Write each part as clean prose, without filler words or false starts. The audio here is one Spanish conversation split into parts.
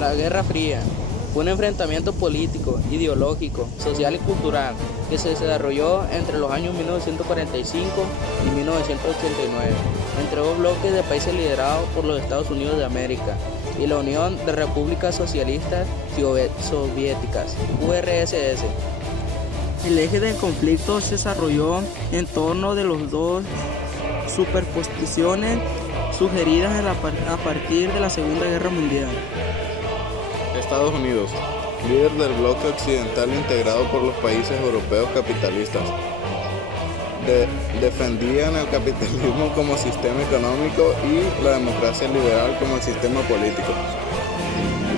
La Guerra Fría fue un enfrentamiento político, ideológico, social y cultural que se desarrolló entre los años 1945 y 1989 entre dos bloques de países liderados por los Estados Unidos de América y la Unión de Repúblicas Socialistas Soviéticas, URSS. El eje del conflicto se desarrolló en torno de las dos superposiciones sugeridas a partir de la Segunda Guerra Mundial. Estados Unidos, líder del bloque occidental integrado por los países europeos capitalistas, defendían el capitalismo como sistema económico y la democracia liberal como el sistema político.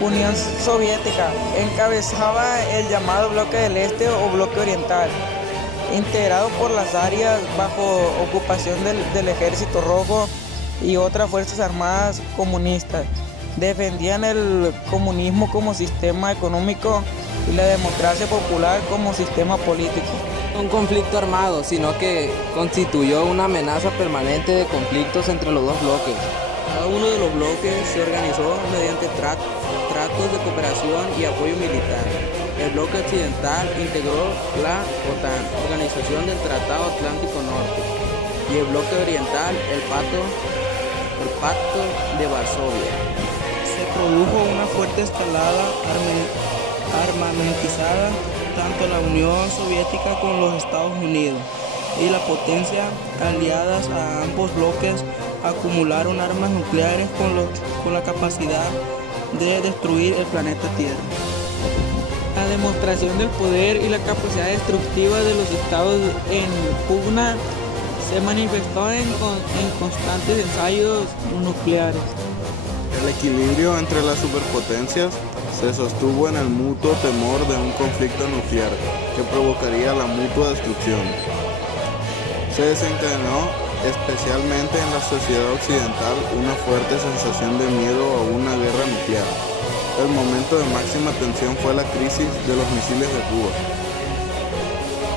Unión Soviética encabezaba el llamado Bloque del Este o Bloque Oriental, integrado por las áreas bajo ocupación del Ejército Rojo y otras fuerzas armadas comunistas. Defendían el comunismo como sistema económico y la democracia popular como sistema político. Un conflicto armado, sino que constituyó una amenaza permanente de conflictos entre los dos bloques. Cada uno de los bloques se organizó mediante tratos de cooperación y apoyo militar. El bloque occidental integró la OTAN, Organización del Tratado Atlántico Norte, y el bloque oriental el Pacto de Varsovia. Se produjo una fuerte escalada armamentizada, tanto la Unión Soviética como los Estados Unidos y la potencia aliadas a ambos bloques acumularon armas nucleares con la capacidad de destruir el planeta Tierra. La demostración del poder y la capacidad destructiva de los estados en pugna se manifestó en constantes ensayos nucleares. El equilibrio entre las superpotencias se sostuvo en el mutuo temor de un conflicto nuclear que provocaría la mutua destrucción. Se desencadenó especialmente en la sociedad occidental una fuerte sensación de miedo a una guerra nuclear. El momento de máxima tensión fue la crisis de los misiles de Cuba.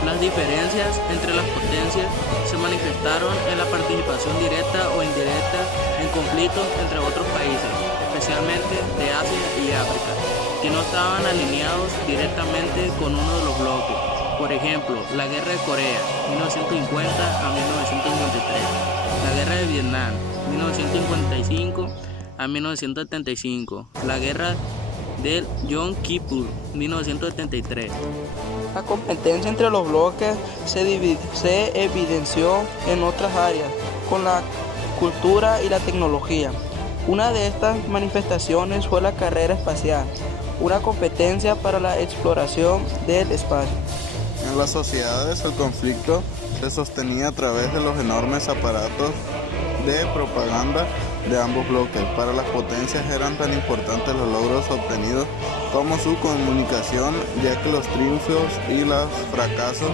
Las diferencias entre las potencias se manifestaron en la participación directa o indirecta en conflictos entre otros países, especialmente de Asia y África, que no estaban alineados directamente con uno de los bloques. Por ejemplo, la Guerra de Corea, 1950 a 1953, la Guerra de Vietnam, 1955 a 1975, la Guerra del Yom Kippur, 1973. La competencia entre los bloques se evidenció en otras áreas, con la cultura y la tecnología. Una de estas manifestaciones fue la carrera espacial, una competencia para la exploración del espacio. En las sociedades el conflicto se sostenía a través de los enormes aparatos de propaganda de ambos bloques. Para las potencias eran tan importantes los logros obtenidos como su comunicación, ya que los triunfos y los fracasos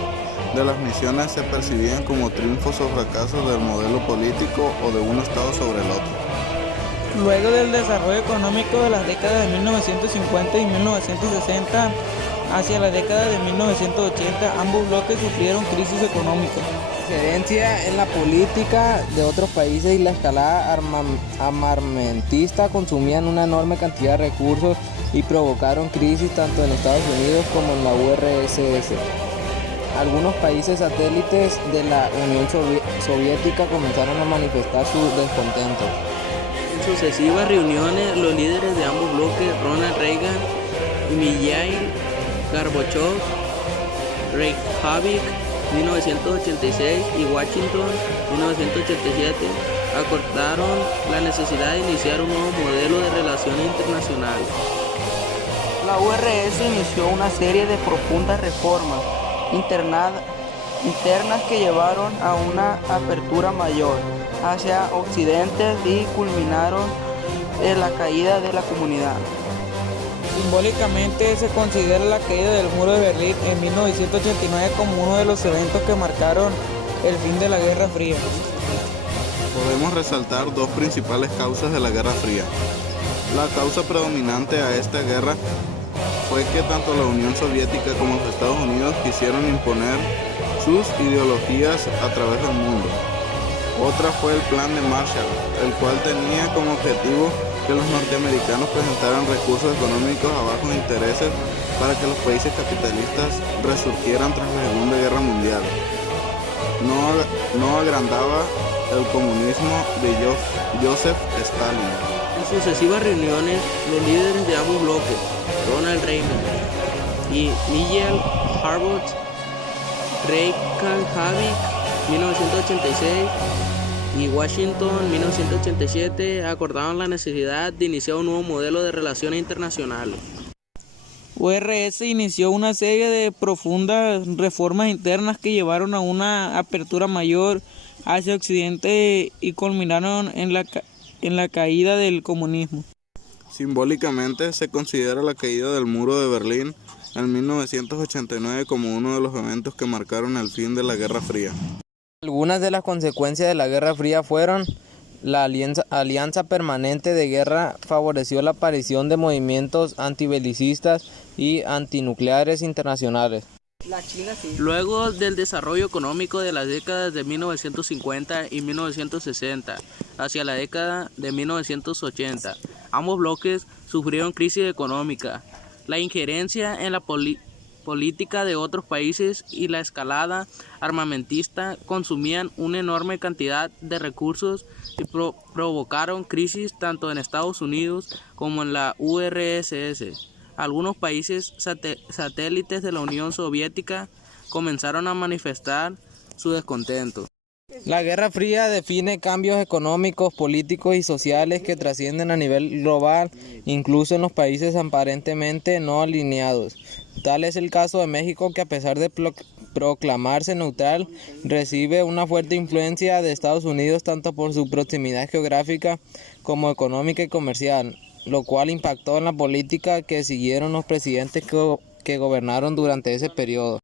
de las misiones se percibían como triunfos o fracasos del modelo político o de un estado sobre el otro. Luego del desarrollo económico de las décadas de 1950 y 1960, hacia la década de 1980, ambos bloques sufrieron crisis económicas. La diferencia en la política de otros países y la escalada armamentista consumían una enorme cantidad de recursos y provocaron crisis tanto en Estados Unidos como en la URSS. Algunos países satélites de la Unión Soviética comenzaron a manifestar su descontento. En sucesivas reuniones, los líderes de ambos bloques, Ronald Reagan y Mikhail Gorbachev, Reykjavik, 1986 y Washington, 1987, acordaron la necesidad de iniciar un nuevo modelo de relaciones internacionales. La URSS inició una serie de profundas reformas internas que llevaron a una apertura mayor hacia Occidente y culminaron en la caída de la comunidad. Simbólicamente se considera la caída del muro de Berlín en 1989 como uno de los eventos que marcaron el fin de la Guerra Fría. Podemos resaltar dos principales causas de la Guerra Fría. La causa predominante a esta guerra fue que tanto la Unión Soviética como los Estados Unidos quisieron imponer sus ideologías a través del mundo. Otra fue el Plan de Marshall, el cual tenía como objetivo que los norteamericanos presentaran recursos económicos a bajos intereses para que los países capitalistas resurgieran tras la Segunda Guerra Mundial. No agrandaba el comunismo de Joseph Stalin. En sucesivas reuniones, los líderes de ambos bloques, Ronald Reagan y Nigel Harwood Reykjavik 1986 y Washington 1987, acordaron la necesidad de iniciar un nuevo modelo de relaciones internacionales. URS inició una serie de profundas reformas internas que llevaron a una apertura mayor hacia Occidente y culminaron en la caída del comunismo. Simbólicamente se considera la caída del muro de Berlín en 1989 como uno de los eventos que marcaron el fin de la Guerra Fría. Algunas de las consecuencias de la Guerra Fría fueron: la Alianza Permanente de Guerra favoreció la aparición de movimientos antibelicistas y antinucleares internacionales. Luego del desarrollo económico de las décadas de 1950 y 1960 hacia la década de 1980, ambos bloques sufrieron crisis económica. La injerencia en la política de otros países y la escalada armamentista consumían una enorme cantidad de recursos y provocaron crisis tanto en Estados Unidos como en la URSS. Algunos países satélites de la Unión Soviética comenzaron a manifestar su descontento. La Guerra Fría define cambios económicos, políticos y sociales que trascienden a nivel global, incluso en los países aparentemente no alineados. Tal es el caso de México, que a pesar de proclamarse neutral, recibe una fuerte influencia de Estados Unidos tanto por su proximidad geográfica como económica y comercial, lo cual impactó en la política que siguieron los presidentes que gobernaron durante ese periodo.